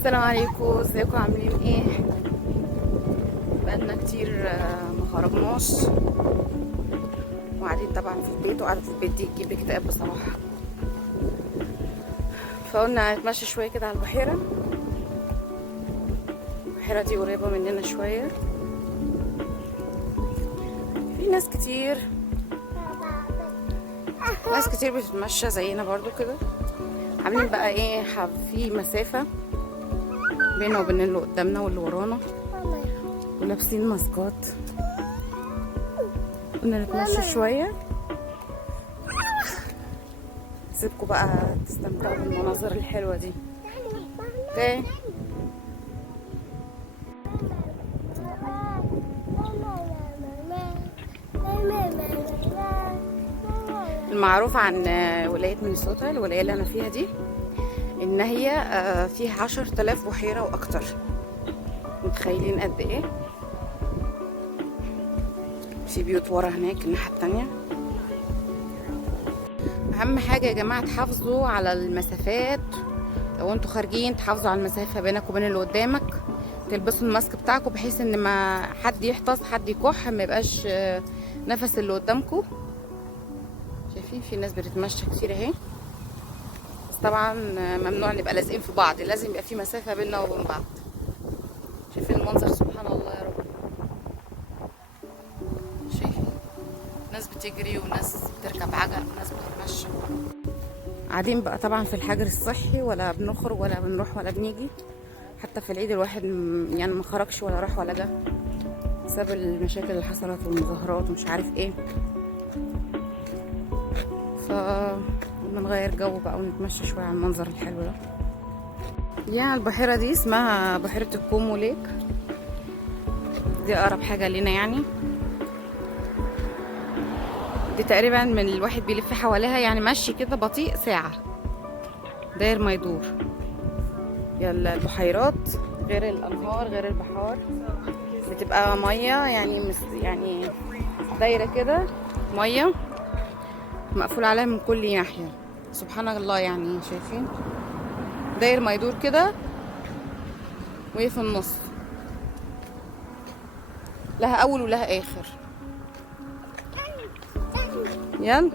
السلام عليكم، ازيكم عاملين ايه؟ بقالنا كتير ما خرجناش وقاعدين طبعا في البيت، وقاعدة في البيت دي تجيب اكتئاب بصراحة. فقلنا نتمشى شوية كده على البحيرة. البحيرة دي قريبة مننا شوية، في ناس كتير بتتمشى زينا برضو كده. عاملين بقى ايه، في مسافة بيننا وبين اللي قدامنا واللي ورانا، ولابسين ماسكات. قلنا نتمشى شوية، سيبكوا بقى تستمتعوا بالمناظر الحلوة دي. اوكي، المعروف عن ولاية مينيسوتا، الولاية اللي انا فيها دي، ان هي فيها 10,000 بحيرة واكتر. متخيلين قد ايه؟ في بيوت ورا هناك الناحية التانية. اهم حاجة يا جماعة تحافظوا على المسافات. لو انتوا خارجين تحافظوا على المسافة بينك وبين اللي قدامك، تلبسوا الماسك بتاعكم بحيث ان ما حد يحتاس، حد يكح، ما يبقاش نفس اللي قدامكم. شايفين في ناس بتتمشى كتير اهي، بس طبعا ممنوع نبقى لازقين في بعض، لازم يبقى في مسافة بيننا وبين بعض. شايفين المنظر؟ سبحان الله يا رب. شايفين ناس بتجري وناس بتركب عجل وناس بتتمشى. قاعدين بقى طبعا في الحجر الصحي، ولا بنخرج ولا بنروح ولا بنيجي. حتى في العيد الواحد يعني ما خرجش ولا راح ولا جه بسبب المشاكل اللي حصلت والمظاهرات ومش عارف ايه. قلنا نغير جو بقى ونتمشى شويه على المنظر الحلو ده. يعني البحيره دي اسمها بحيره الكومو ليك، دي اقرب حاجه لينا يعني. دي تقريبا من الواحد بيلف حواليها يعني مشي كده بطيء ساعه داير ما يدور. يلا البحيرات غير الانهار غير البحار، بتبقى ميه يعني دايره كده، ميه مقفول عليها من كل ناحيه. سبحان الله، يعني شايفين داير ما يدور كده وهي في النص، لها اول ولها اخر. يلا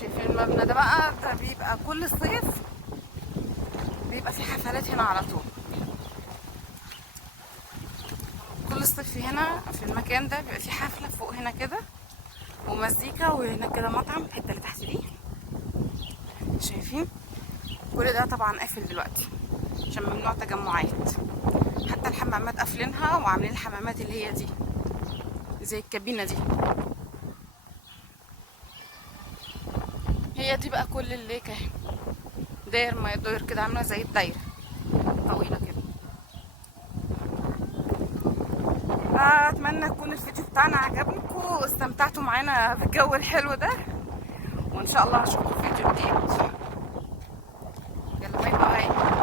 شايفين المبنى ده بقى؟ ده بيبقى كل صيف بيبقى في حفلات هنا على طول. كل صيف هنا في المكان ده بيبقى في حفلة فوق هنا كده ومزيكا، وهنا كده مطعم الحتة اللي تحت دي. شايفين كل ده طبعا قافل دلوقتي عشان ممنوع تجمعات. حتى الحمامات قافلينها وعاملين الحمامات اللي هي دي زي الكابينة دي. هي دي بقى كل الليك اهي، داير ما يدور كده، عامله زي الدايره طويله كده. اتمنى يكون الفيديو بتاعنا عجبكم واستمتعتوا معانا بالجو الحلو ده، وان شاء الله هشوفكم في فيديو جديد. يلا باي باي.